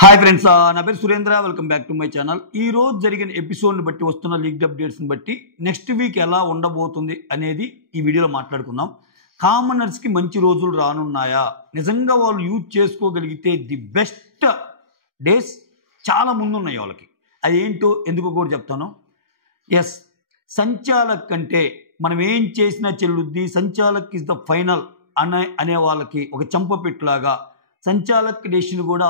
Hi friends, నా పేరు Surendra. Welcome back to my channel. ఈ రోజు జరిగిన ఎపిసోడ్ని బట్టి వస్తున్న లీగ్ అప్డేట్స్ని బట్టి నెక్స్ట్ వీక్ ఎలా ఉండబోతుంది అనేది ఈ వీడియోలో మాట్లాడుకుందాం. కామనర్స్కి మంచి రోజులు రానున్నాయా? నిజంగా వాళ్ళు యూజ్ చేసుకోగలిగితే ది బెస్ట్ డేస్ చాలా ముందున్నాయి వాళ్ళకి. అది ఏంటో ఎందుకో కూడా చెప్తాను. ఎస్, సంచాలక్ కంటే మనం ఏం చేసినా చెల్లుద్ది, సంచాలక్ ఇస్ ద ఫైనల్ అనే వాళ్ళకి ఒక చంపపెట్టులాగా సంచాలక్ డేషన్ కూడా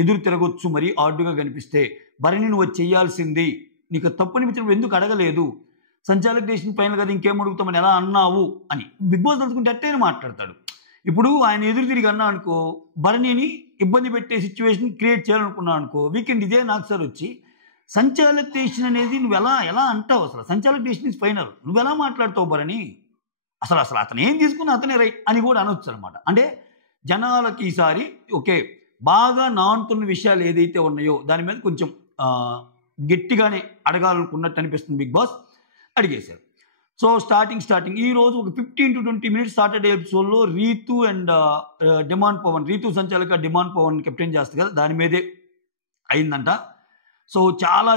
ఎదురు తిరగొచ్చు. మరి ఆర్డుగా కనిపిస్తే భరణి నువ్వు చేయాల్సింది, నీకు తప్పనిపించినప్పుడు ఎందుకు అడగలేదు, సంచాలక డేషన్ ఫైనల్ కదా ఇంకేం అడుగుతామని ఎలా అన్నావు అని బిగ్ బాస్ తలుచుకుంటే అట్టేనే మాట్లాడతాడు. ఇప్పుడు ఆయన ఎదురు తిరిగి అన్నా అనుకో, భరణిని ఇబ్బంది పెట్టే సిచ్యువేషన్ క్రియేట్ చేయాలనుకున్నాను అనుకో, వీకెండ్ ఇదే నాకు సార్ వచ్చి సంచాలక డేషన్ అనేది నువ్వు ఎలా అంటావు? అసలు సంచాలక డేషన్ ఇస్ ఫైనల్, నువ్వు ఎలా మాట్లాడతావు భరణి? అసలు అతను ఏం తీసుకున్నా అతనే రైట్ అని కూడా అనొచ్చు అనమాట. అంటే జనాలకి ఈసారి ఓకే, బాగా నానుతున్న విషయాలు ఏదైతే ఉన్నాయో దాని మీద కొంచెం గట్టిగానే అడగాలనుకున్నట్టు అనిపిస్తుంది. బిగ్ బాస్ అడిగేశారు. సో స్టార్టింగ్ ఈ రోజు ఒక 15 to 20 minutes సాటర్డే ఎపిసోడ్లో రీతు అండ్ డిమాండ్ పవన్, రీతు సంచాలక డిమాండ్ పవన్ కెప్టెన్ చేస్తుంది కదా, దాని మీదే అయిందంట. సో చాలా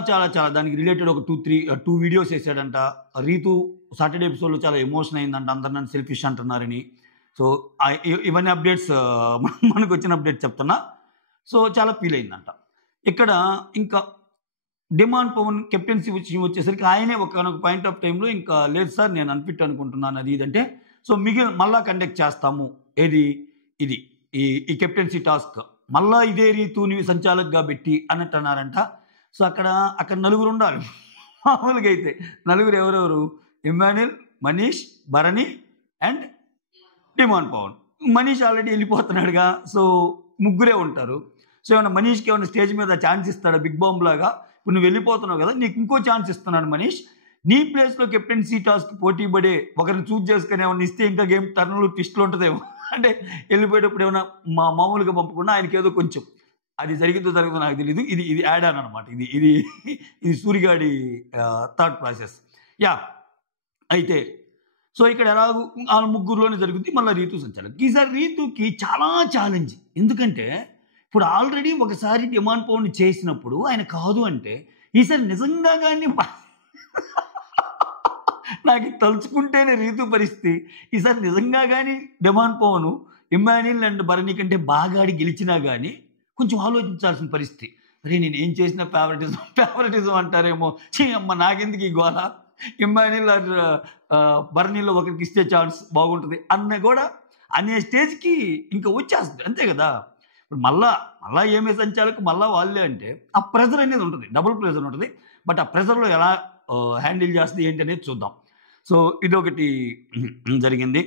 దానికి రిలేటెడ్ ఒక 2 వీడియోస్ వేసాడంట. రీతు సాటర్డే ఎపిసోడ్లో చాలా ఎమోషన్ అయిందంట, అందరు నన్ను సెల్ఫిష్ అంటున్నారని. సో ఇవన్నీ అప్డేట్స్ మనకు వచ్చిన అప్డేట్స్ చెప్తున్నా. సో చాలా ఫీల్ అయిందంట. ఇక్కడ ఇంకా డిమాండ్ పవన్ కెప్టెన్సీ వచ్చేసరికి ఆయనే ఒక పాయింట్ ఆఫ్ టైంలో ఇంకా లేదు సార్ నేను అన్ఫిట్ అనుకుంటున్నాను అది ఇదంటే, సో మళ్ళా కండక్ట్ చేస్తాము ఇది ఈ కెప్టెన్సీ టాస్క్ మళ్ళా ఇదే రీతుని సంచాలకుగా పెట్టి అన్నట్టు అన్నారంట. సో అక్కడ నలుగురు ఉండాలి మామూలుగా అయితే. నలుగురు ఎవరెవరు? Emmanuel, Manish, Bharani and demon Pavan. Manish already వెళ్ళిపోతున్నాడుగా, సో ముగ్గురే ఉంటారు. సో ఏమన్నా మనీష్కి ఏమైనా స్టేజ్ మీద ఛాన్స్ ఇస్తాడా బిగ్ బాంబ్ లాగా? ఇప్పుడు నువ్వు వెళ్ళిపోతున్నావు కదా, నీకు ఇంకో ఛాన్స్ ఇస్తున్నాను మనీష్, నీ ప్లేస్లో కెప్టెన్సీ టాస్క్ పోటీ పడే ఒకరిని చూజ్ చేసుకుని ఏమన్నా ఇస్తే ఇంకా గేమ్ టర్న్లు ట్విస్ట్లు ఉంటుందేమో. అంటే వెళ్ళిపోయేటప్పుడు ఏమైనా మామూలుగా పంపకుండా ఆయనకి ఏదో కొంచెం అది జరుగుతుందో నాకు తెలియదు. ఇది యాడ్ ఆన్ అనమాట. ఇది సూరిగాడి థాట్ ప్రాసెస్. యా, అయితే సో ఇక్కడ ఎలాగూ ఆ ముగ్గురులోనే జరుగుతుంది. మళ్ళీ రీతు సంచాలక్. ఈసారి రీతుకి చాలా ఛాలెంజ్. ఎందుకంటే ఇప్పుడు ఆల్రెడీ ఒకసారి డిమాండ్ పవన్ చేసినప్పుడు ఆయన కాదు అంటే, ఈసారి నిజంగా కానీ నాకు తలుచుకుంటేనే రీతు పరిస్థితి. ఈసారి నిజంగా కానీ డిమాండ్ పవన్ ఇమ్మాన్యుల్ అండ్ భరణి కంటే బాగా ఆడి గెలిచినా కానీ కొంచెం ఆలోచించాల్సిన పరిస్థితి. అరే నేను ఏం చేసిన ఫేవరెటిజం అంటారేమో, అమ్మ నాకెందుకు ఈ గోళ, ఇమ్మాన్యుల్ భరణిలో ఒకరికి ఇస్తే ఛాన్స్ బాగుంటుంది అనే స్టేజ్కి ఇంకా వచ్చేస్తుంది. అంతే కదా. ఇప్పుడు మళ్ళా ఏమే సంచాలకు మళ్ళీ వాళ్ళే అంటే ఆ ప్రెజర్ అనేది ఉంటుంది, డబుల్ ప్రెజర్ ఉంటుంది. బట్ ఆ ప్రెజర్లో ఎలా హ్యాండిల్ చేస్తుంది ఏంటి అనేది చూద్దాం. సో ఇదొకటి జరిగింది.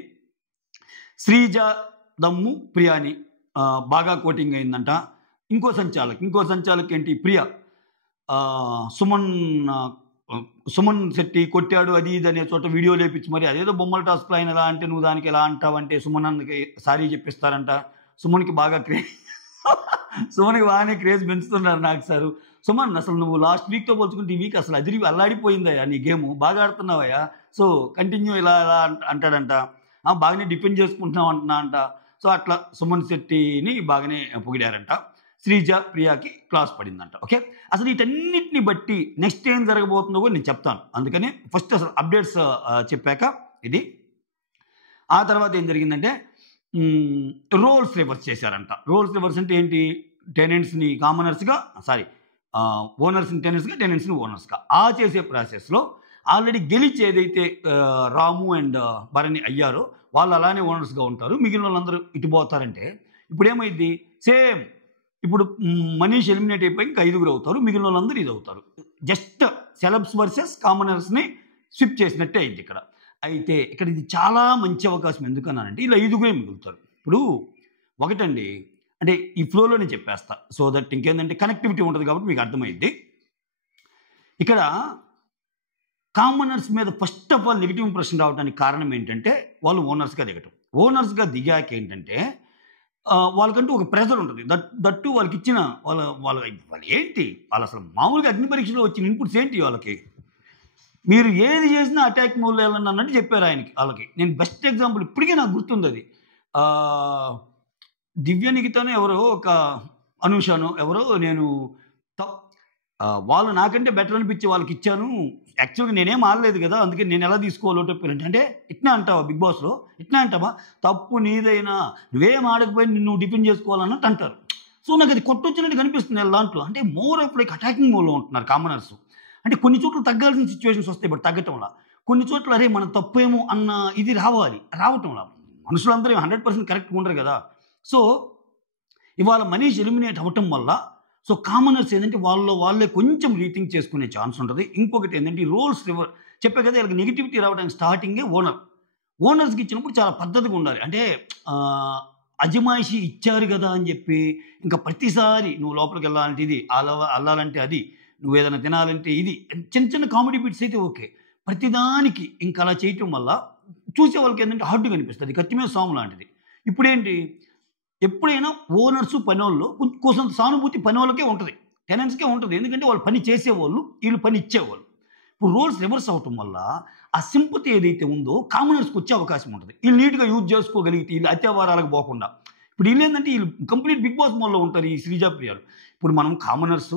శ్రీజ, దమ్ము, ప్రియాని బాగా కోటింగ్ అయిందంట. ఇంకో సంచాలక్ ఏంటి, ప్రియా, సుమన్ శెట్టి కొట్టాడు అది ఇది అనే చోట వీడియో లేపించి మరి అదేదో బొమ్మల టాస్క్లో ఆయన ఎలా అంటే నువ్వు దానికి ఎలా అంటావంటే సుమన్ అన్నకి సారీ చెప్పిస్తారంట. సుమన్కి బాగానే క్రేజ్ పెంచుతున్నారు నాకు సారు. సుమన్ అసలు నువ్వు లాస్ట్ వీక్తో పోల్చుకుంటే ఈ వీక్ అసలు అల్లాడిపోయిందయ్యా నీ గేమ్, బాగా ఆడుతున్నావయ్యా, సో కంటిన్యూ ఇలా అంటాడంట. బాగానే డిఫెండ్ చేసుకుంటున్నావు అంట. సో అట్లా సుమన్ శెట్టిని బాగానే పొగిడారంట. శ్రీజ, ప్రియాకి క్లాస్ పడిందంట. ఓకే, అసలు వీటన్నిటిని బట్టి నెక్స్ట్ ఏం జరగబోతుందో కూడా నేను చెప్తాను. అందుకని ఫస్ట్ అసలు అప్డేట్స్ చెప్పాక ఇది. ఆ తర్వాత ఏం జరిగిందంటే రోల్స్ రివర్స్ చేశారంట. రోల్స్ రివర్స్ అంటే ఏంటి, టెనెంట్స్ని కామనర్స్గా, ఓనర్స్ని టెనెంట్స్గా, టెనెంట్స్ని ఓనర్స్గా ఆ చేసే ప్రాసెస్లో ఆల్రెడీ గెలిచి ఏదైతే రాము అండ్ భరణి అయ్యారో వాళ్ళు అలానే ఓనర్స్గా ఉంటారు. మిగిలిన వాళ్ళందరూ ఇటు పోతారంటే ఇప్పుడు ఏమైంది, సేమ్ ఇప్పుడు మనీష్ ఎలిమినేట్ అయిపోయి ఇంకా 5గురు అవుతారు, మిగిలిన వాళ్ళందరూ ఇది అవుతారు. జస్ట్ సెలబ్స్ వర్సెస్ కామనర్స్ని స్విప్ చేసినట్టే అయింది ఇక్కడ. అయితే ఇక్కడ ఇది చాలా మంచి అవకాశం. ఎందుకన్నానంటే ఇలా 5గురే మిగులుతారు. ఇప్పుడు ఒకటండి, అంటే ఈ ఫ్లోలోనే చెప్పేస్తా సో దట్ ఇంకేంటంటే కనెక్టివిటీ ఉంటుంది కాబట్టి మీకు అర్థమైంది. ఇక్కడ కామనర్స్ మీద first of all negative impression రావడానికి కారణం ఏంటంటే వాళ్ళు ఓనర్స్గా దిగటం. ఓనర్స్గా దిగాక ఏంటంటే వాళ్ళకంటూ ఒక ప్రెజర్ ఉంటుంది. దట్టు వాళ్ళకి ఇచ్చిన వాళ్ళు ఏంటి, వాళ్ళు అసలు మామూలుగా అగ్ని పరీక్షలో వచ్చిన ఇన్పుట్స్ ఏంటి, వాళ్ళకి మీరు ఏది చేసినా అటాక్ మోడ్లో వెళ్ళండి అన్నట్టు చెప్పారు వాళ్ళకి. నేను బెస్ట్ ఎగ్జాంపుల్ ఇప్పటికే నాకు గుర్తుంది. అది దివ్య నిఖితనే ఎవరో ఒక అనూషాను ఎవరో నేను వాళ్ళు నాకంటే బెటర్ అనిపించి వాళ్ళకి ఇచ్చాను. యాక్చువల్‌గా నేనేం ఆడలేదు కదా! అందుకే నేను ఎలా తీసుకోవాలి ఓటొప్పేనంటే, అంటే ఇట్నే అంటావా బిగ్ బాస్‌లో? ఇట్నే అంటావా? తప్పు నీదైనా నువ్వేం ఆడకపోయినా నిన్ను నువ్వు డిఫెండ్ చేసుకోవాలన్నట్టు అంటారు. సో, నాకది కొట్టొచ్చినట్టు కనిపిస్తుంది వీళ్ళ దాంట్లో. అంటే మోర్ ఆఫ్ లైక్ అటాకింగ్ మోడ్‌లో ఉంటున్నారు కామనర్స్. అంటే కొన్ని చోట్ల తగ్గాల్సిన సిట్యుయేషన్స్ వస్తాయి. బట్ తగ్గటంలా. కొన్ని చోట్ల అరే! మన తప్పేమో అన్న ఇది రావటంలా. మనుషులందరూ 100% కరెక్ట్‌గా ఉండరు కదా! సో, ఇవాళ మనీష్ ఎలిమినేట్ అవ్వటం వల్ల సో, కామనర్స్ ఏందంటే వాళ్ళే కొంచెం రీథింక్ చేసుకునే ఛాన్స్ ఉంటది. ఇంకొకటి ఏందంటే ఈ రోల్స్ చెప్పా కదా! ఈళ్ళకి నెగటివిటీ రావడానికి స్టార్టింగే ఓనర్స్‌కి ఇచ్చినప్పుడు చాలా పద్ధతిగా ఉండాలి. అంటే అజమాయిషీ ఇచ్చారు గదా! అని జెప్పి ఇంకా ప్రతిసారి నువ్వు లోపలికెళ్ళాలంటే ఇది, అల్లాలంటే అది, నువ్వేదైనా తినాలంటే ఇది. చిన్న చిన్న కామెడీ బిట్స్ అయితే ఓకే. ప్రతిదానికి ఇంక అలా చేయటం వల్ల చూసే వాళ్ళకేందంటే హార్డ్‌గా అనిపిస్తది. కత్తి మీద సాము లాంటిది. ఇప్పుడేంటి ఎప్పుడైనా ఓనర్సు, పనోళ్ళు కొంచెం సానుభూతి పనోళ్ళకే ఉంటది. టెనెంట్స్‌కే ఉంటది. ఎందుకంటే వాళ్ళు పని చేసేవాళ్ళు, ఈళ్ళు పని ఇచ్చేవాళ్ళు. ఇప్పుడు రోల్స్ రివర్స్ అవ్వటం వల్ల ఆ సింపతి ఏదైతే ఉందో కామనర్స్‌కొచ్చే అవకాశం ఉంటది. ఈళ్ళు నీట్‌గా యూజ్ చేసుకోగలిగితే ఈళ్ళు అత్యావారాలకు పోకుండా. ఇప్పుడు ఈళ్ళేందంటే ఈళ్ళు కంప్లీట్ బిగ్ బాస్ మోడ్‌లో ఉంటారు ఈ శ్రీజా ప్రియాలు. ఇప్పుడు మనం కామనర్స్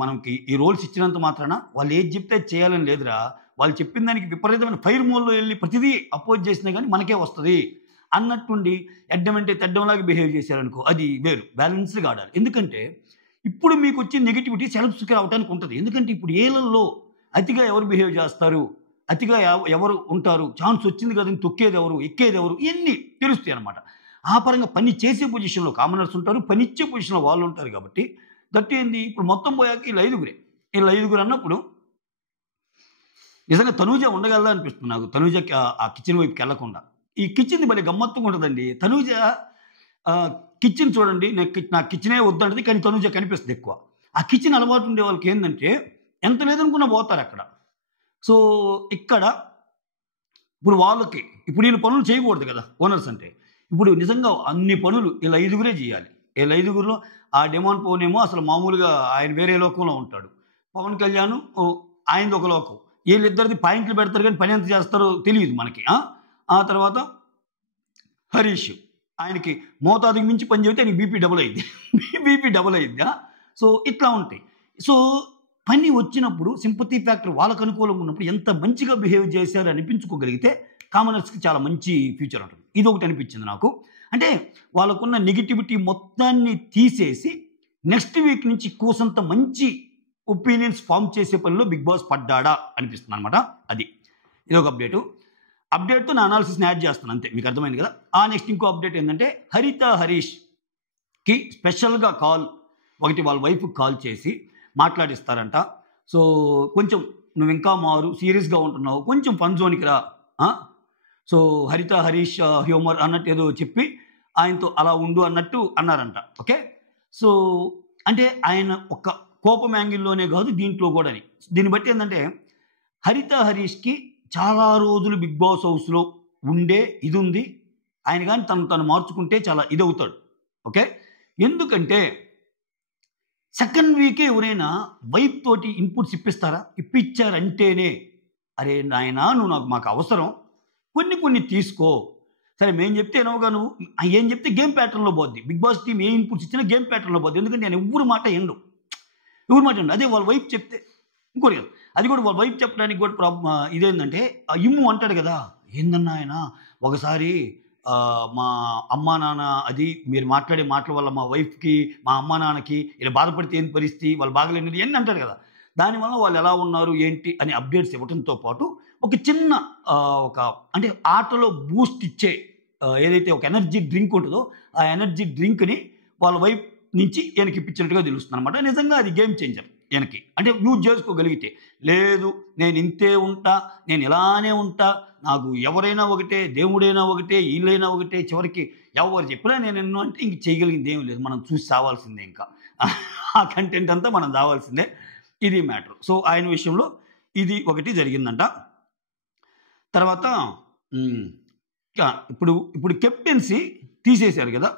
మనకి ఈ రోల్స్ ఇచ్చినంత మాత్రాన వాళ్ళు ఏది చెప్తే అది చేయాలని లేదురా. వాళ్ళు చెప్పిన దానికి విపరీతమైన ఫైర్ మోడ్‌లో ఎళ్లి ప్రతిదీ అపోజ్ చేసినా గాని మనకే వస్తది. అన్నట్టుండి ఎడ్డమంటే తెడ్డంలాగా బిహేవ్ చేశారనుకో అది వేరు. బ్యాలెన్స్‌డ్‌గా ఆడాలి. ఎందుకంటే ఇప్పుడు మీకొచ్చే నెగటివిటీ సెల్ఫ్స్‌కి రావటానికి ఉంటది. ఎందుకంటే ఇప్పుడు ఏలల్లో అతిగా ఎవరు బిహేవ్ చేస్తారు? అతిగా ఎవరు ఉంటారు? ఛాన్స్ వచ్చింది కదని తొక్కేదెవరు? ఎక్కేదెవరు? ఇయన్నీ తెలుస్తాయన్నమాట. ఆ పరంగా పని చేసే పొజిషన్‌లో కామనర్స్ ఉంటారు. పనిచ్చే పొజిషన్‌లో వాళ్ళుంటారు కాబట్టి దట్ ఏంది ఇప్పుడు మొత్తం పోయాక ఈళ్ళు ఐదుగురే. ఈళ్ళు ఐదుగురు అన్నప్పుడు నిజంగా తనూజ ఉండగలదా అనిపిస్తుంది నాకు. తనూజకి ఆ కిచెన్ వైపుకెళ్ళకుండా. ఈ కిచెన్‌ది భలే గమ్మత్తుగా ఉంటదండి. తనూజ కిచెన్ చూడండి నాకు కిచెనే వద్దంటది. కానీ తనూజ కనిపిస్తది ఎక్కువ. ఆ కిచెన్ అలవాటు ఉండే వాళ్ళకేందంటే ఎంత లేదనుకున్నా పోతారక్కడ. సో, ఇక్కడ ఇప్పుడు వాళ్ళకి ఇప్పుడు ఈళ్ళు పనులు చేయకూడదు కదా! ఓనర్స్ అంటే. ఇప్పుడు నిజంగా అన్ని పనులు ఈళ్ళు ఐదుగురే జేయాలి. ఈళ్ళు ఐదుగురిలో ఆ డెమాన్ పవనేమో అసలు మామూలుగా ఆయన వేరే లోకంలో ఉంటాడు. పవన్ కళ్యాణ్ ఆయనది ఒక లోకం. ఈళ్ళిద్దరిది పాయింట్లు పెడతారు గానీ పని ఎంత చేస్తారో తెలీదు మనకి. ఆ తర్వాత హరీష్. ఆయనకి మోతాదుకు మించి పని చెబితే ఆయనకి బీపీ డబుల్ అయ్యిద్ది. బీపీ డబుల్ అయ్యిద్ది. సో, ఇట్లా ఉంటాయి. సో, పని వచ్చినప్పుడు సింపతి ఫ్యాక్టర్ వాళ్ళకి అనుకూలంగా ఉన్నప్పుడు ఎంత మంచిగా బిహేవ్ చేశారు అనిపించుకోగలిగితే కామనర్స్‌కి చాలా మంచి ఫ్యూచర్ ఉంటుంది. ఇదొకటి అనిపించింది నాకు. అంటే వాళ్ళకున్న నెగటివిటీ మొత్తాన్ని తీసేసి నెక్స్ట్ వీక్ నుంచి కూసంత మంచి ఒపీనియన్స్ ఫార్మ్ చేసే పనిలో బిగ్ బాస్ పడ్డాడా అనిపిస్తుందనమాట. అది. ఇదొక అప్డేటు. అప్డేట్‌తో నా అనాలిసిస్‌ని యాడ్ చేస్తాను అంతే. మీకు అర్థమైంది కదా! నెక్స్ట్ ఇంకో అప్డేట్ ఏందంటే హరిత హరీష్‌కి స్పెషల్‌గా ఒకటి వాళ్ళ వైఫ్‌కి కాల్ చేసి మాట్లాడిస్తారంట. సో, కొంచెం నువ్వింకా మారు, సీరియస్‌గా ఉంటున్నావు. కొంచెం ఫన్ జోన్‌కి రా. ఆ! సో, హరిత, హరీష్ హ్యూమర్ అన్నట్టు ఏదో చెప్పి ఆయనతో అలా ఉండు అన్నట్టు అన్నారంట. ఓకే. సో, అంటే ఆయన ఒక కోపం యాంగిల్‌లోనే కాదు దీంట్లో కూడాని. దీన్ని బట్టి ఏందంటే హరిత, హరీష్‌కి చాలా రోజులు బిగ్ బాస్ హౌస్‌లో ఉండే ఇదుంది. ఆయన గాని తను మార్చుకుంటే చాలా ఇదవుతాడు. ఓకే. ఎందుకంటే సెకండ్ వీకే ఎవరైనా వైఫ్ తోటి ఇన్‌పుట్స్ ఇప్పిస్తారా? ఇప్పిచ్చారంటేనే, "అరే నాయనా! మాకు అవసరం. కొన్ని తీసుకో. సరే మేము చెప్తే ఇనవుగా నువ్వు. ఏం చెప్తే గేమ్ ప్యాటర్న్‌లో పోద్ది. బిగ్ బాస్ టీమ్ ఏ ఇన్‌పుట్స్ ఇచ్చినా గేమ్ ప్యాటర్న్‌లో పోద్ది. ఎందుకంటే నేను ఎవ్వరి మాట ఇనడు. ఎవరి మాట ఇనడు. అదే వాళ్ళ వైఫ్ చెప్తే ఇంకోటి కాదు. అది కూడా వాళ్ళ వైఫ్ చెప్పడానికి కూడా ఇదేందంటే ఇమ్ము అంటాడు కదా! "ఏందన్నా ఆయన ఒకసారి మా అమ్మా, నాన్న అది మీరు మాట్లాడే మాటల వల్ల మా వైఫ్‌కి, మా అమ్మా, నాన్నకి ఇలా బాధపడితే ఏంది పరిస్థితి? వాళ్ళు బాగలేనిది" ఇయన్నీ అంటారు కదా! దానివల్ల వాళ్ళు ఎలా ఉన్నారు, ఏంటి అని అప్డేట్స్ ఇవ్వటంతో పాటు ఒక చిన్న ఒక అంటే ఆటలో బూస్ట్ ఇచ్చే ఏదైతే ఒక ఎనర్జీ డ్రింక్ ఉంటదో, ఆ ఎనర్జీ డ్రింక్‌ని వాళ్ళ వైఫ్ నుంచి ఈయనకి ఇప్పించినట్టుగా తెలుస్తుందనమాట. నిజంగా అది గేమ్ చేంజర్ ఈయనకి. అంటే యూజ్ చేసుకోగలిగితే. లేదు నేను ఇంతే ఉంటా, నేను ఇలానే ఉంటా, నాకు ఎవరైనా ఒకటే, దేవుడైనా ఒకటే, ఈళ్ళైనా ఒకటే, చివరికి ఎవరు చెప్పినా నేను ఇనను అంటే ఇంక చేయగలిగింది ఏమి లేదు. మనం చూసి సావాల్సిందే ఇంకా. ఆ కంటెంట్ అంతా మనం సావాల్సిందే. ఇది మ్యాటర్. సో, ఆయన విషయంలో ఇది ఒకటి జరిగిందంట. తర్వాత హ్మ్. ఇప్పుడు కెప్టెన్సీ తీసేశారు గదా!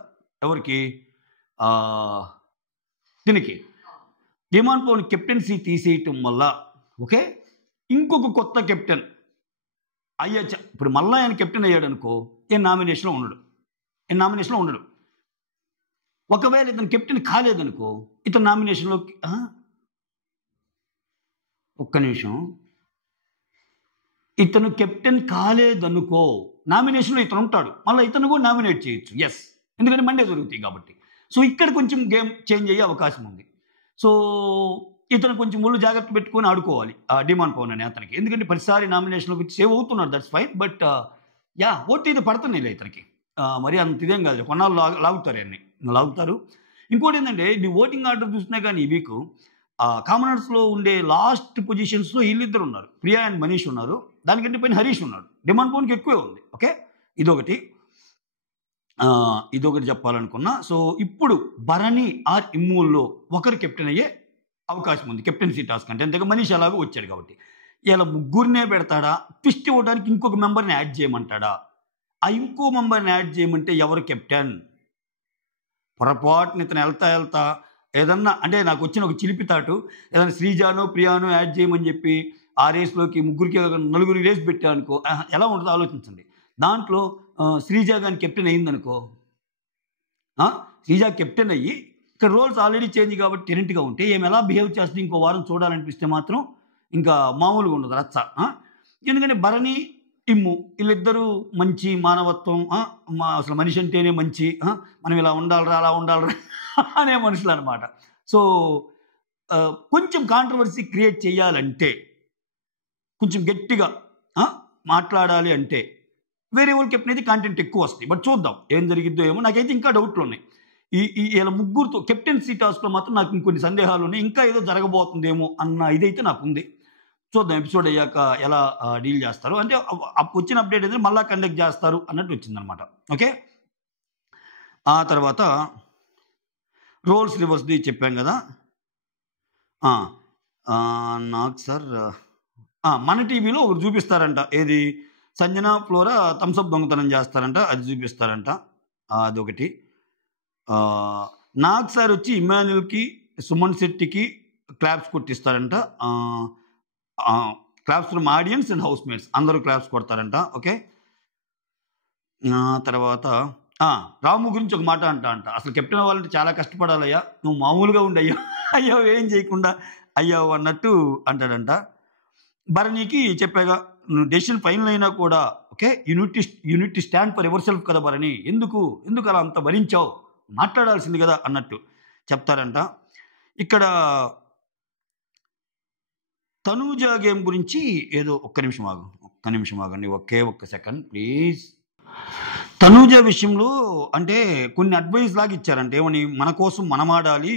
ఎవరికి? దీనికి. డిమాండ్ పవన్ కెప్టెన్సీ తీసేయటం వల్ల ఓకే. ఇంకొక కొత్త కెప్టెన్ ఇప్పుడు మళ్ళా ఆయన కెప్టెన్ అయ్యాడనుకో ఈయన నామినేషన్‌లో ఉండడు. ఒకవేళ ఇతను కెప్టెన్ కాలేదనుకో, ఇతను నామినేషన్‌లోకి ఒక్క నిమిషం. ఇతను కెప్టెన్ కాలేదనుకో, నామినేషన్‌లో ఇతను ఉంటాడు. మళ్ళా ఇతను కూడా నామినేట్ చేయొచ్చు. యెస్. ఎందుకంటే మండే జరుగుతాయి కాబట్టి. సో, ఇక్కడ కొంచెం గేమ్ చేంజ్ అయ్యే అవకాశం ఉంది. సో, ఇతను కొంచెం ఒళ్ళు జాగ్రత్త పెట్టుకొని ఆడుకోవాలి. డిమాండ్ పవన్ అనే అతనికి. ఎందుకంటే ప్రతిసారి నామినేషన్‌లోకి సేవ్ అవుతున్నాడు. That's fine. బట్ ఓట్లు అయితే పడుతున్నాయిలే ఇతనికి. మరి అంత ఇదేం కాదులే. కొన్నాళ్ళు లాగుతారు ఆయన్ని. లాగుతారు. ఇంకోటేంటంటే ఈ ఓటింగ్ ఆర్డర్ చూసినా గానీ ఈ వీకు కామనర్స్‌లో ఉండే లాస్ట్ పొజిషన్స్‌లో ఈళ్ళిద్దరు ఉన్నారు. ప్రియా అండ్ మనీష్ ఉన్నారు. దానికంటే పైన హరీష్ ఉన్నాడు. డిమాండ్ పవన్‌కి ఎక్కువే ఉంది. ఓకే. ఇదొకటి. ఇదొకటి చెప్పాలనుకున్నా. సో, ఇప్పుడు భరణి ఆర్ ఇమ్ముల్లో ఒకరు కెప్టెన్ అయ్యే అవకాశం ఉంది. కెప్టెన్సీ టాస్క్ అంటే అంతేగా మనీష్ ఎలాగో వచ్చాడు కాబట్టి. ఇలా ముగ్గురినే పెడతాడా? ట్విస్ట్ ఇవ్వడానికి ఇంకొక మెంబర్‌ని యాడ్ చేయమంటాడా? ఆ ఇంకో మెంబర్‌ని యాడ్ చేయమంటే ఎవరు కెప్టెన్? పొరపాటున ఇతను ఎళ్తా ఏదన్నా అంటే నాకొచ్చిన ఒక చిలిపి తాటు ఏదైనా శ్రీజానో, ప్రియానో యాడ్ చేయమని చెప్పి ఆ రేస్‌లోకి ముగ్గురికి నలుగురికి రేస్ పెట్టామనుకో ఎలా ఉంటదో ఆలోచించండి. దాంట్లో శ్రీజ గాని కెప్టెన్ అయిందనుకో, శ్రీజ కెప్టెన్ అయ్యి ఇక్కడ రోల్స్ ఆల్రెడీ చేంజ్ కాబట్టి టెనెంట్‌గా ఉంటే ఈమె ఎలా బిహేవ్ చేస్తుంది ఇంకో వారం చూడాలనిపిస్తే మాత్రం ఇంకా మామూలుగా ఉండదు రచ్చ. ఎందుకంటే భరణి, ఇమ్ము వీళ్ళిద్దరూ మంచి మానవత్వం, అసలు మనిషి అంటేనే మంచి, మనం ఇలా ఉండాలిరా, అలా ఉండాలిరా అనే మనుషులనమాట. సో, కొంచెం కాంట్రవర్సీ క్రియేట్ చేయాలంటే, కొంచెం గట్టిగా మాట్లాడాలి అంటే వేరే వాళ్ళ కెప్టెన్ అయితే కంటెంట్ ఎక్కువ వస్తాయి. బట్ చూద్దాం ఏం జరిగిద్దో ఏమో. నాకైతే ఇంకా డౌట్లున్నాయి. వీళ్ళ ముగ్గురితో కెప్టెన్సీ టాస్క్‌లో మాత్రం నాకు ఇంకొన్ని సందేహాలున్నాయి. ఇంకా ఏదో జరగబోతుందేమో అన్న ఇదైతే నాకుంది. చూద్దాం ఎపిసోడ్ అయ్యాక ఎలా డీల్ చేస్తారు. అంటే వచ్చిన అప్డేట్ ఏంటంటే మళ్ళా కండక్ట్ చేస్తారు అన్నట్టు వచ్చిందనమాట. ఓకే. ఆ తర్వాత రోల్స్ రివర్స్‌ది చెప్పాం కదా! నాకు సార్ మన టీవీలో ఒకటి చూపిస్తారంట. ఏది సంజన, ఫ్లోరా థమ్స్ అప్ దొంగతనం చేస్తారంట. అది చూపిస్తారంట. అదొకటి. నాగ్ సార్ వచ్చి ఇమ్మాన్యుల్‌కి, సుమన్ శెట్టికి క్లాప్స్ కొట్టిస్తారంట. Claps from audience and housemates అందరూ క్లాప్స్ కొడతారంట. ఓకే. తర్వాత రాము గురించి ఒక మాట అంట. అసలు కెప్టెన్ అవ్వాలంటే చాలా కష్టపడాలయ్యా. నువ్వు మామూలుగా ఉండి అయ్యావు ఏం చేయకుండా అయ్యావు అన్నట్టు అంటాడంట. భరణికి చెప్పాగా నువ్వు డెసిషన్ ఫైనల్ అయినా కూడా okay unit stand for ever self కదా భరణి. ఎందుకు అలా అంత భరించావు? మాట్లాడాల్సింది కదా అన్నట్టు చెప్తారంట. ఇక్కడ తనూజ గేమ్ గురించి ఏదో ఒక్క నిమిషం ఆగండి. ఒక్క సెకండ్ ప్లీజ్. తనూజ విషయంలో అంటే కొన్ని అడ్వైస్ లాగా ఇచ్చారంట. ఏమని, మన కోసం మనం ఆడాలి,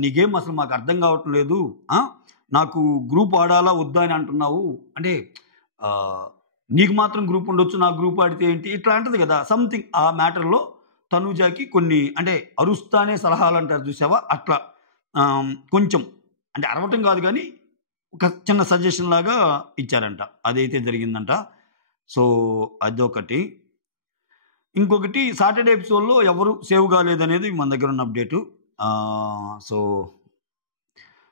నీ గేమ్ అసలు మాకు అర్థం కావటం లేదు, నాకు గ్రూప్ ఆడాలా వద్దా అని అంటున్నావు, అంటే నీకు మాత్రం గ్రూప్ ఉండొచ్చు, నా గ్రూప్ ఆడితే ఏంటి, ఇట్లా అంటది కదా సంథింగ్. ఆ మ్యాటర్లో తనూజాకి కొన్ని అంటే అరుస్తానే సలహాలు అంటారు చూసావా, అట్లా కొంచెం అంటే అరవటం కాదు కానీ ఒక చిన్న సజెషన్ లాగా ఇచ్చారంట. అదైతే జరిగిందంట. సో అదొకటి. ఇంకొకటి సాటర్డే ఎపిసోడ్లో ఎవరు సేవ్ కాలేదనేది మన దగ్గర ఉన్న అప్డేటు. సో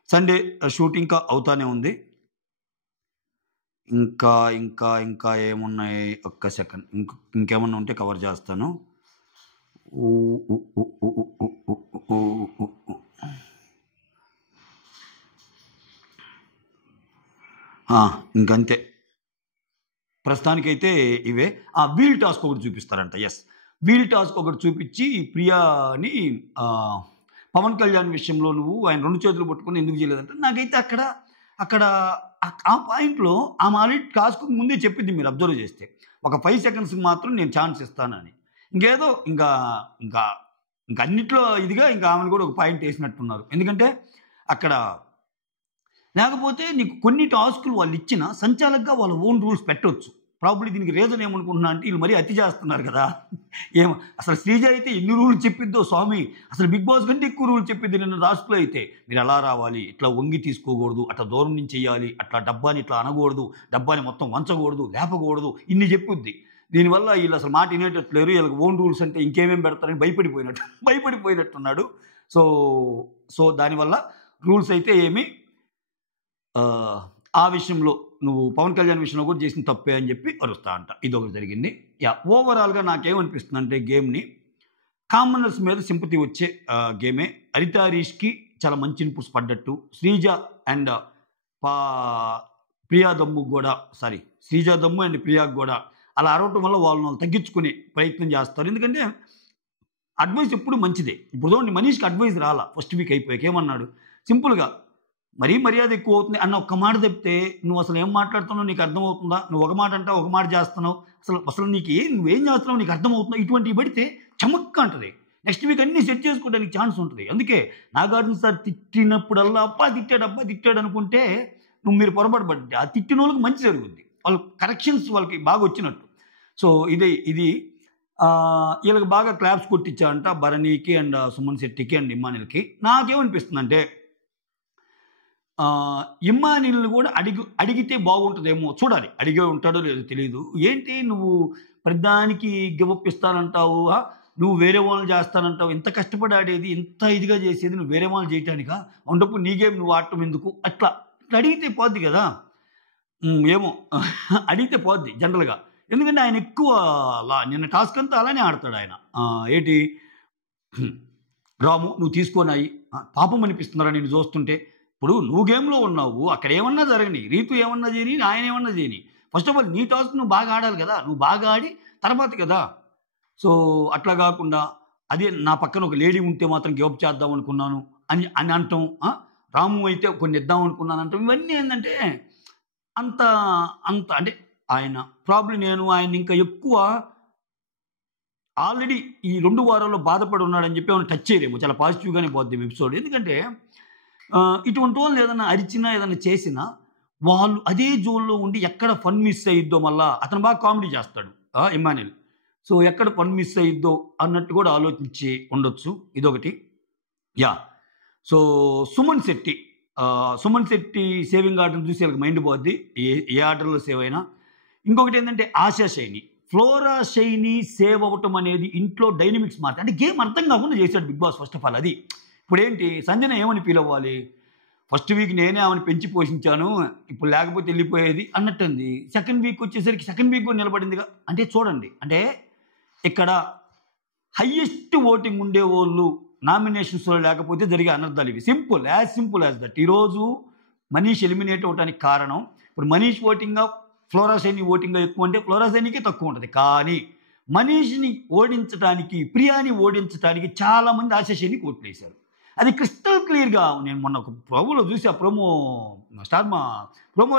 సండే షూటింగ్ ఇంకా అవుతానే ఉంది. ఇంకా ఏమున్నాయి, ఒక్క సెకండ్. ఇంకేమన్నా ఉంటే కవర్ చేస్తాను. ఇంకంతే ప్రస్తుతానికైతే ఇవే. వీల్ టాస్క్ ఒకటి చూపిస్తారంట. ఎస్, వీల్ టాస్క్ ఒకటి చూపించి ప్రియాని పవన్ కళ్యాణ్ విషయంలో నువ్వు ఆయన 2 చేతులు పట్టుకొని ఎందుకు చేయలేదంటే, నాకైతే అక్కడ ఆ పాయింట్లో ఆమె ఆల్రెడీ టాస్క్ ముందే చెప్పింది, మీరు అబ్జర్వ్ చేస్తే. ఒక 5 సెకండ్స్కి మాత్రం నేను ఛాన్స్ ఇస్తానని. ఇంకేదో ఇంకా అన్నిట్లో ఇదిగా ఇంకా ఆమెను కూడా ఒక పాయింట్ వేసినట్టున్నారు. ఎందుకంటే అక్కడ లేకపోతే నీకు కొన్ని టాస్కులు వాళ్ళు ఇచ్చిన సంచాలకుగా వాళ్ళ ఓన్ రూల్స్ పెట్టవచ్చు. ప్రాబ్లీ దీనికి రీజన్ ఏమనుకుంటున్నా అంటే వీళ్ళు మరీ అతి చేస్తున్నారు కదా. అసలు శ్రీజ అయితే ఎన్ని రూల్స్ చెప్పిద్దో స్వామి, అసలు బిగ్ బాస్ కంటే ఎక్కువ రూల్స్ చెప్పిద్ది. నిన్న టాస్క్లో అయితే మీరు ఎలా రావాలి, ఇట్లా వంగి తీసుకోకూడదు, అట్లా దూరం నుంచి చేయాలి, అట్లా డబ్బాని ఇట్లా అనకూడదు, డబ్బాని మొత్తం వంచకూడదు, లేపకూడదు, ఇన్ని చెప్పుద్ది. దీనివల్ల వీళ్ళు అసలు మాట వినేటట్లేరు. వీళ్ళకి ఓన్ రూల్స్ అంటే ఇంకేమేం పెడతారని భయపడిపోయినట్టున్నాడు. సో దానివల్ల రూల్స్ అయితే ఏమి ఆ విషయంలో నువ్వు పవన్ కళ్యాణ్ విషయంలో కూడా చేసిన తప్పే అని చెప్పి అరుస్తా అంట. ఇదొకటి జరిగింది. ఓవరాల్గా నాకేమనిపిస్తుంది అంటే గేమ్ని కామనర్స్ మీద సింపతి వచ్చే గేమే. హరిత హరీష్కి చాలా మంచి ఇన్పుట్స్ పడ్డట్టు, శ్రీజ అండ్ ప్రియా దమ్ము కూడా శ్రీజ దమ్ము అండ్ ప్రియాకు కూడా అలా అరవటం వల్ల వాళ్ళని తగ్గించుకునే ప్రయత్నం చేస్తారు. ఎందుకంటే అడ్వైస్ ఎప్పుడు మంచిదే. ఇప్పుడు చూడండి, మనీష్కి అడ్వైస్ రాలా ఫస్ట్ వీక్ అయిపోయాక. ఏమన్నాడు, సింపుల్గా మరీ మర్యాద ఎక్కువ అవుతుంది అన్న ఒక్క మాట చెప్తే నువ్వు అసలు ఏం మాట్లాడుతున్నావు నీకు అర్థమవుతుందా, నువ్వు ఒక మాట అంటావు ఒక మాట చేస్తున్నావు, అసలు నువ్వేం చేస్తున్నావు నీకు అర్థమవుతున్నావు, ఇటువంటివి పడితే చమక్క అంటది. నెక్స్ట్ వీక్ అన్ని సెట్ చేసుకోవడానికి ఛాన్స్ ఉంటుంది. అందుకే నాగార్జున సార్ తిట్టినప్పుడల్లా అబ్బా తిట్టాడు అనుకుంటే మీరు పొరపాటు పడ్డా ఆ తిట్టిన వాళ్ళకి మంచి జరుగుద్ది, వాళ్ళు కరెక్షన్స్ వాళ్ళకి బాగా వచ్చినట్టు. సో ఇది వీళ్ళకి బాగా క్లాప్స్ కొట్టించారంట భరణికి అండ్ సుమన్ శెట్టికి అండ్ ఇమ్మానిల్కి. నాకేమనిపిస్తుంది అంటే ఇమ్మానిల్ని కూడా అడిగితే బాగుంటుందేమో, చూడాలి. అడిగే ఉంటాడో లేదో తెలియదు. ఏంటి నువ్వు ప్రతిదానికి గివప్ ఇస్తానంటావు, నువ్వు వేరే వాళ్ళు చేస్తానంటావు, ఇంత కష్టపడి ఆడేది ఇంత ఇదిగా చేసేది నువ్వు వేరే వాళ్ళు చేయటానికా, ఉండప్పుడు నీ గేమ్ నువ్వు ఆడటం ఎందుకు, అట్లా అడిగితే పోద్ది కదా. ఏమో అడిగితే పోద్ది జనరల్గా. ఎందుకంటే ఆయన ఎక్కువ నిన్న టాస్క్ అంతా అలానే ఆడతాడు ఆయన. ఏంటి రాము నువ్వు తీసుకొనాయి పాపం అనిపిస్తున్నారా నేను చూస్తుంటే. ఇప్పుడు నువ్వు గేమ్లో ఉన్నావు, అక్కడ ఏమన్నా జరగని, రీతు ఏమన్నా చేయని, ఆయన ఏమన్నా చేయని, ఫస్ట్ ఆఫ్ ఆల్ నీ టాస్క్ నువ్వు బాగా ఆడాలి కదా, నువ్వు బాగా ఆడి తర్వాత కదా. సో అట్లా కాకుండా అదే నా పక్కన ఒక లేడీ ఉంటే మాత్రం గివప్ చేద్దాం అనుకున్నాను అని అంటాం, రాము అయితే కొన్ని ఇద్దాం అనుకున్నాను అంటాం. ఇవన్నీ ఏంటంటే అంత అంటే ఆయన ప్రాబ్లం ఆయన ఇంకా ఎక్కువ ఆల్రెడీ ఈ 2 వారాల్లో బాధపడి ఉన్నాడని చెప్పి ఏమైనా టచ్ చేయలేము. చాలా పాజిటివ్గానే పోద్ది ఎపిసోడ్. ఎందుకంటే ఇటువంటి వాళ్ళు ఏదైనా అరిచినా ఏదైనా చేసినా వాళ్ళు అదే జోన్లో ఉండి ఎక్కడ ఫన్ మిస్ అయ్యిద్దో, మళ్ళా అతను బాగా కామెడీ చేస్తాడు ఇమ్మాన్యుల్. సో ఎక్కడ ఫన్ మిస్ అయ్యిద్దో అన్నట్టు కూడా ఆలోచించి ఉండొచ్చు. ఇదొకటి. సో సుమన్ శెట్టి సేవింగ్ ఆర్డర్ని చూసి వాళ్ళకి మైండ్ పోద్ది, ఏ ఆర్డర్లో సేవ్ అయినా. ఇంకొకటి ఏంటంటే ఆశా షైని, ఫ్లోరా షైని సేవ్ అవ్వటం అనేది ఇంట్లో డైనమిక్స్ మార్చి, అంటే గేమ్ అర్థం కాకుండా చేశాడు Bigg Boss. First of all అది. ఇప్పుడు ఏంటి సంజన ఏమని ఫీల్ అవ్వాలి, ఫస్ట్ వీక్ నేనే ఆమెను పెంచి పోషించాను, ఇప్పుడు లేకపోతే వెళ్ళిపోయేది అన్నట్టుంది. సెకండ్ వీక్ వచ్చేసరికి సెకండ్ వీక్ కూడా నిలబడిందిగా. అంటే చూడండి, అంటే ఇక్కడ హయ్యెస్ట్ ఓటింగ్ ఉండేవాళ్ళు నామినేషన్స్లో లేకపోతే జరిగే అనర్థాలు ఇవి. Simple as that. ఈరోజు మనీష్ ఎలిమినేట్ అవ్వడానికి కారణం, ఇప్పుడు మనీష్ ఓటింగ్గా ఫ్లోరా షైని ఓటింగ్గా ఎక్కువ అంటే ఫ్లోరా షైనికే తక్కువ ఉంటుంది. కానీ మనీష్ని ఓడించడానికి, ప్రియాని ఓడించడానికి చాలామంది ఆశా షైనికి ఓట్లు వేశారు. అది క్రిస్టల్ క్లియర్గా నేను మొన్న ఒక ప్రోమోలో చూసి, ఆ ప్రోమో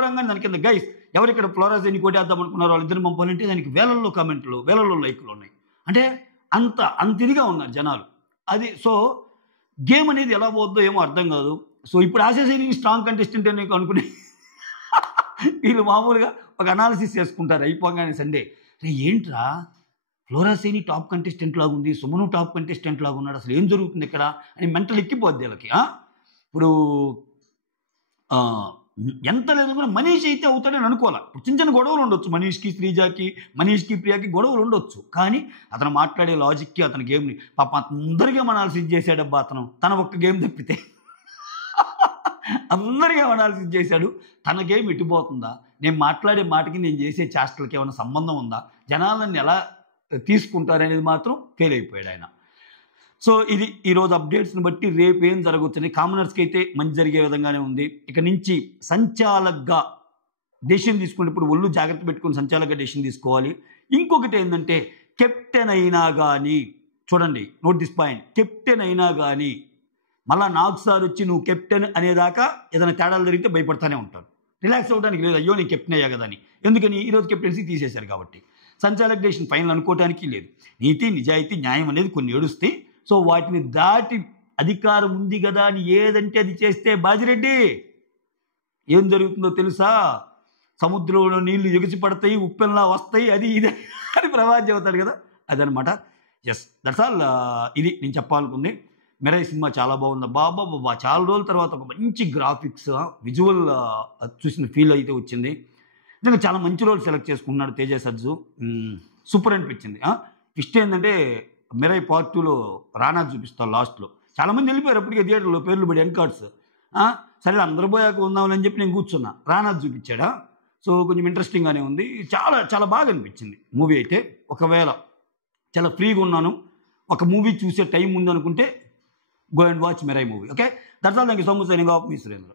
రంగాన్ని దాని కింద గైస్ ఎవరిక్కడ ఫ్లోరా షైని ఓటేద్దాం అనుకున్నారో వాళ్ళిద్దరిని పంపాలంటే దానికి వేలల్లో కామెంట్లు, వేలల్లో లైకులు ఉన్నాయి. అంటే అంత ఇదిగా ఉన్నారు జనాలు. అది సో గేమ్ అనేది ఎలా పోద్దో ఏమో అర్థం కాదు. సో ఇప్పుడు ఆశా షైని స్ట్రాంగ్ కంటెస్టెంట్ అని అనుకునే వీళ్ళు మామూలుగా ఒక అనాలిసిస్ చేసుకుంటారు అయిపోగానే సండే, ఏంట్రా ఫ్లోరా షైని టాప్ కంటెస్టెంట్ లాగా ఉంది, సుమను టాప్ కంటెస్టెంట్ లాగా ఉన్నాడు, అసలు ఏం జరుగుతుంది ఇక్కడ అని మెంటల్ ఎక్కిపోద్ది వీళ్ళకి. ఇప్పుడు ఎంత లేదు కూడా మనీష్ అయితే అవుతాడని అనుకోవాలి. ఇప్పుడు చిన్న గొడవలు ఉండొచ్చు, మనీష్కి శ్రీజాకి, మనీష్కి ప్రియాకి గొడవలు ఉండొచ్చు. కానీ అతను మాట్లాడే లాజిక్కి, అతని గేమ్ని పాప అందరికీ అనాలిసిస్ చేశాడబ్బా. తన ఒక్క గేమ్ తప్పితే అందరికీ అనాలిసిస్ చేశాడు. తన గేమ్ ఎట్టిపోతుందా, నేను మాట్లాడే మాటకి నేను చేసే చేష్టలకి ఏమైనా సంబంధం ఉందా, జనాలను ఎలా తీసుకుంటారనేది మాత్రం ఫెయిల్ అయిపోయాడు ఆయన. సో ఇది ఈరోజు అప్డేట్స్ని బట్టి రేపు ఏం జరగవచ్చని. కామనర్స్కి అయితే మంచి జరిగే విధంగానే ఉంది. ఇక నుంచి సంచాలకగా డెసిషన్ తీసుకునేప్పుడు ఒళ్ళు జాగ్రత్త పెట్టుకుని సంచాలకగా డెసిషన్ తీసుకోవాలి. ఇంకొకటి ఏంటంటే కెప్టెన్ అయినా కానీ చూడండి, నోట్ దిస్ పాయింట్, కెప్టెన్ అయినా కానీ మళ్ళీ నాకు సార్ వచ్చి నువ్వు కెప్టెన్ అనేదాకా ఏదైనా తేడాలు జరిగితే భయపడతానే ఉంటారు. రిలాక్స్ అవ్వడానికి లేదు, అయ్యో నేను కెప్టెన్ అయ్యా కదా అని. ఎందుకని ఈరోజు కెప్టెన్సీ తీసేశారు కాబట్టి సంచాలక డెసిషన్ ఫైనల్ అనుకోవడానికి లేదు. నీతి నిజాయితీ న్యాయం అనేది కొన్ని ఏడుస్తాయి. సో వాటిని దాటి అధికారం ఉంది కదా అని ఏదంటే అది చేస్తే బాజిరెడ్డి ఏం జరుగుతుందో తెలుసా, సముద్రంలో నీళ్లు ఎగిసి పడతాయి, ఉప్పెల్లా వస్తాయి, అది ఇది అని ప్రవాద్ చెబుతాడు కదా, అదనమాట. That's all. ఇది నేను చెప్పాలనుకుంది. మెరై సినిమా చాలా బాగుంది. బాబా చాలా రోజుల తర్వాత ఒక మంచి గ్రాఫిక్స్ విజువల్ చూసిన ఫీల్ అయితే వచ్చింది. నిజంగా చాలా మంచి రోల్ సెలెక్ట్ చేసుకున్నాడు తేజ సజ్జు. సూపర్ అనిపించింది. ట్విస్ట్ ఏంటంటే మెరై పార్ట్ 2లో రానా చూపిస్తాను లాస్ట్లో. చాలామంది వెళ్ళిపోయారు అప్పటికే థియేటర్లో, పేర్లు పడి ఎండ్ కార్డ్స్. సరే అందరూ పోయాక ఉందామని చెప్పి నేను కూర్చున్నా, రానా చూపించాడా. సో కొంచెం ఇంట్రెస్టింగ్గానే ఉంది. చాలా చాలా బాగా అనిపించింది మూవీ అయితే. ఒకవేళ చాలా ఫ్రీగా ఉన్నాను, ఒక మూవీ చూసే టైం ఉందనుకుంటే go and watch Mirai movie. Okay, that's all. Thank you so much. Signing off, మీ సురేంద్ర.